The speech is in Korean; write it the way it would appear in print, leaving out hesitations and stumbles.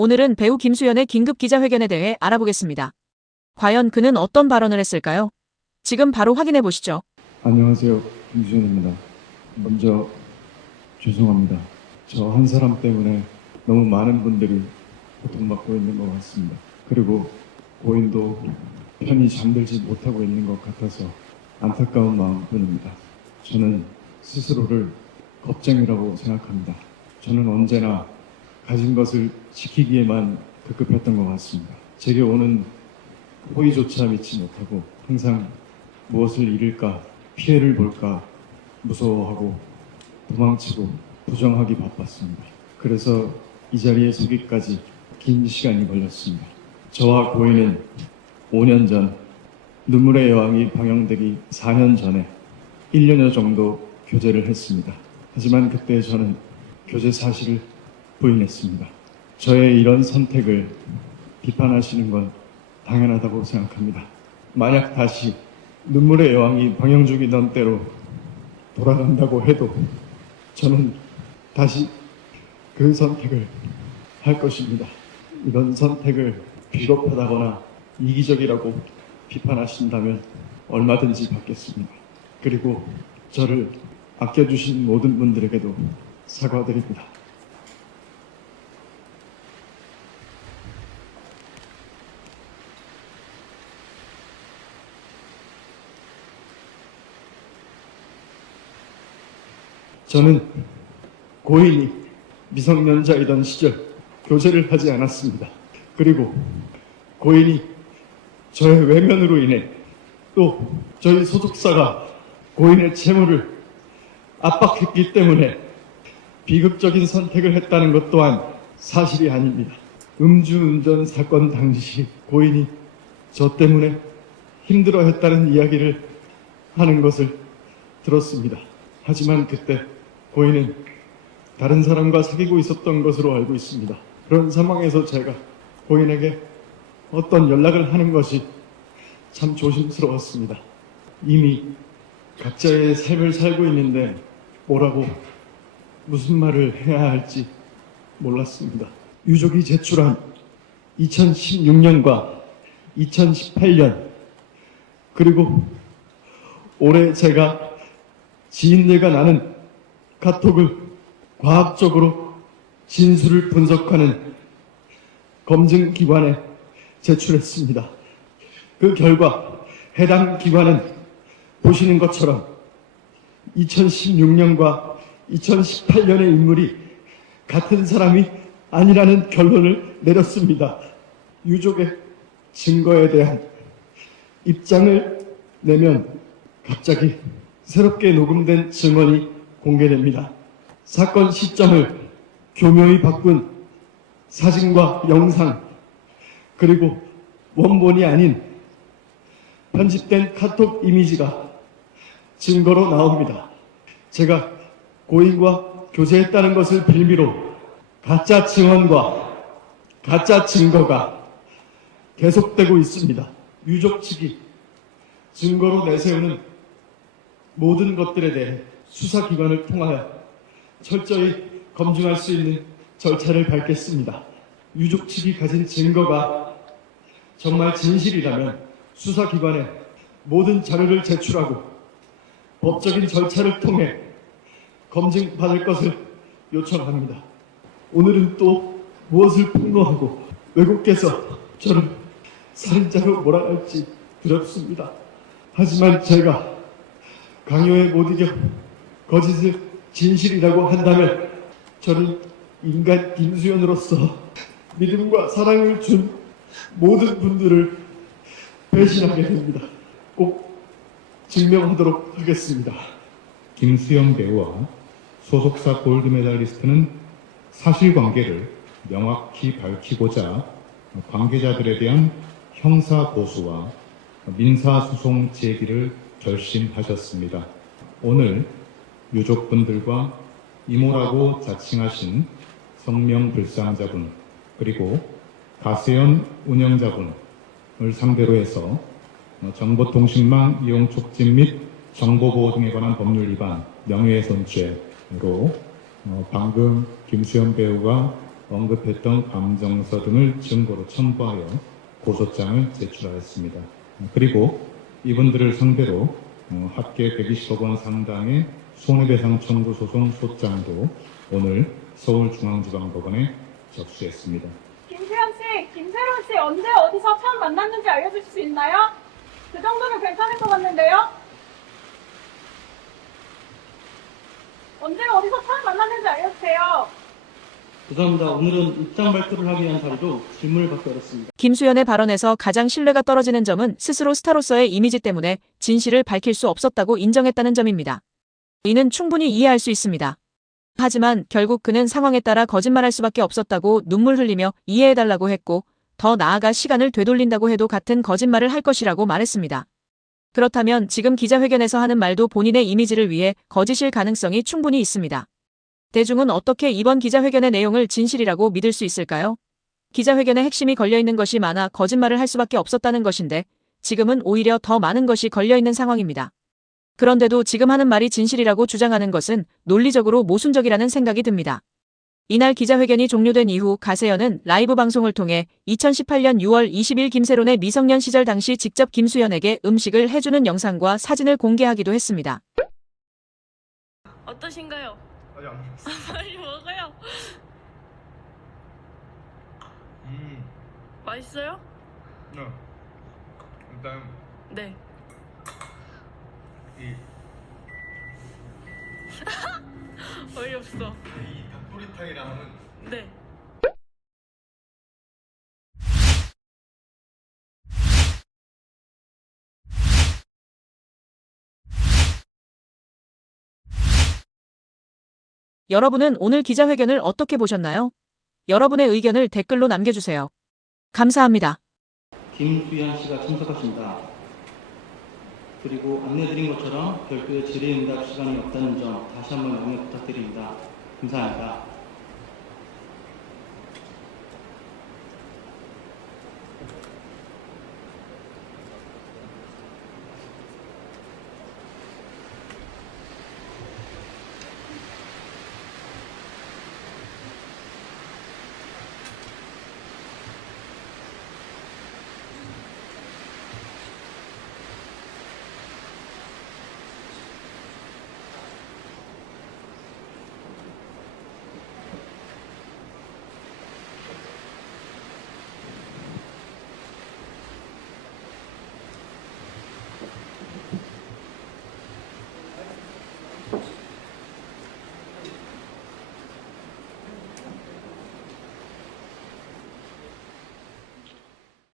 오늘은 배우 김수현의 긴급 기자회견에 대해 알아보겠습니다. 과연 그는 어떤 발언을 했을까요? 지금 바로 확인해 보시죠. 안녕하세요. 김수현입니다. 먼저 죄송합니다. 저 한 사람 때문에 너무 많은 분들이 고통받고 있는 것 같습니다. 그리고 고인도 편히 잠들지 못하고 있는 것 같아서 안타까운 마음뿐입니다. 저는 스스로를 겁쟁이라고 생각합니다. 저는 언제나 가진 것을 지키기에만 급급했던 것 같습니다. 제게 오는 호의조차 믿지 못하고 항상 무엇을 잃을까, 피해를 볼까 무서워하고 도망치고 부정하기 바빴습니다. 그래서 이 자리에 서기까지 긴 시간이 걸렸습니다. 저와 고인은 5년 전 눈물의 여왕이 방영되기 4년 전에 1년여 정도 교제를 했습니다. 하지만 그때 저는 교제 사실을 부인했습니다. 저의 이런 선택을 비판하시는 건 당연하다고 생각합니다. 만약 다시 눈물의 여왕이 방영 중이던 때로 돌아간다고 해도 저는 다시 그 선택을 할 것입니다. 이런 선택을 비겁하다거나 이기적이라고 비판하신다면 얼마든지 받겠습니다. 그리고 저를 아껴주신 모든 분들에게도 사과드립니다. 저는 고인이 미성년자이던 시절 교제를 하지 않았습니다. 그리고 고인이 저의 외면으로 인해 또 저희 소속사가 고인의 채무를 압박했기 때문에 비극적인 선택을 했다는 것 또한 사실이 아닙니다. 음주운전 사건 당시 고인이 저 때문에 힘들어했다는 이야기를 하는 것을 들었습니다. 하지만 그때 고인은 다른 사람과 사귀고 있었던 것으로 알고 있습니다. 그런 상황에서 제가 고인에게 어떤 연락을 하는 것이 참 조심스러웠습니다. 이미 각자의 삶을 살고 있는데 뭐라고 무슨 말을 해야 할지 몰랐습니다. 유족이 제출한 2016년과 2018년 그리고 올해 제가 지인들과 나눈 카톡을 과학적으로 진술을 분석하는 검증기관에 제출했습니다. 그 결과 해당 기관은 보시는 것처럼 2016년과 2018년의 인물이 같은 사람이 아니라는 결론을 내렸습니다. 유족의 증거에 대한 입장을 내면 갑자기 새롭게 녹음된 증언이 공개됩니다. 사건 시점을 교묘히 바꾼 사진과 영상 그리고 원본이 아닌 편집된 카톡 이미지가 증거로 나옵니다. 제가 고인과 교제했다는 것을 빌미로 가짜 증언과 가짜 증거가 계속되고 있습니다. 유족 측이 증거로 내세우는 모든 것들에 대해 수사기관을 통하여 철저히 검증할 수 있는 절차를 밟겠습니다. 유족 측이 가진 증거가 정말 진실이라면 수사기관에 모든 자료를 제출하고 법적인 절차를 통해 검증받을 것을 요청합니다. 오늘은 또 무엇을 폭로하고 외국께서 저를 살인자로 몰아갈지 두렵습니다. 하지만 제가 강요에 못 이겨 거짓을 진실이라고 한다면 저는 인간 김수현으로서 믿음과 사랑을 준 모든 분들을 배신하게 됩니다. 꼭 증명하도록 하겠습니다. 김수현 배우와 소속사 골드메달리스트는 사실관계를 명확히 밝히고자 관계자들에 대한 형사고소와 민사소송 제기를 결심하셨습니다. 오늘 유족분들과 이모라고 자칭하신 성명불상자분 그리고 가세연 운영자분을 상대로 해서 정보통신망 이용 촉진 및 정보보호 등에 관한 법률 위반 명예훼손죄로 방금 김수현 배우가 언급했던 감정서 등을 증거로 첨부하여 고소장을 제출하였습니다. 그리고 이분들을 상대로 합계 120억 원 상당의 손해배상 청구 소송 소장도 오늘 서울중앙지방법원에 접수했습니다. 김수현 씨, 김세론 씨 언제 어디서 처음 만났는지 알려주실 수 있나요? 그 정도면 괜찮을 것 같는데요? 언제 어디서 처음 만났는지 알려주세요. 죄송합니다. 오늘은 입장 발표를 하기 위한 자리로 질문을 받기 어렵습니다. 김수현의 발언에서 가장 신뢰가 떨어지는 점은 스스로 스타로서의 이미지 때문에 진실을 밝힐 수 없었다고 인정했다는 점입니다. 이는 충분히 이해할 수 있습니다. 하지만 결국 그는 상황에 따라 거짓말할 수밖에 없었다고 눈물 흘리며 이해해달라고 했고, 더 나아가 시간을 되돌린다고 해도 같은 거짓말을 할 것이라고 말했습니다. 그렇다면 지금 기자회견에서 하는 말도 본인의 이미지를 위해 거짓일 가능성이 충분히 있습니다. 대중은 어떻게 이번 기자회견의 내용을 진실이라고 믿을 수 있을까요? 기자회견의 핵심이 걸려있는 것이 많아 거짓말을 할 수밖에 없었다는 것인데 지금은 오히려 더 많은 것이 걸려있는 상황입니다. 그런데도 지금 하는 말이 진실이라고 주장하는 것은 논리적으로 모순적이라는 생각이 듭니다. 이날 기자회견이 종료된 이후 가세현은 라이브 방송을 통해 2018년 6월 20일 김세론의 미성년 시절 당시 직접 김수현에게 음식을 해주는 영상과 사진을 공개하기도 했습니다. 어떠신가요? 아직 안 먹었어. 빨리 먹어요. 맛있어요? 네. 일단 네. 이 어이없어. 닭도리탕이랑은 네. 여러분은 오늘 기자회견을 어떻게 보셨나요? 여러분의 의견을 댓글로 남겨주세요. 감사합니다. 김수현 씨가 참석하십니다. 그리고 안내드린 것처럼 별도의 질의응답 시간이 없다는 점 다시 한번 양해 부탁드립니다. 감사합니다.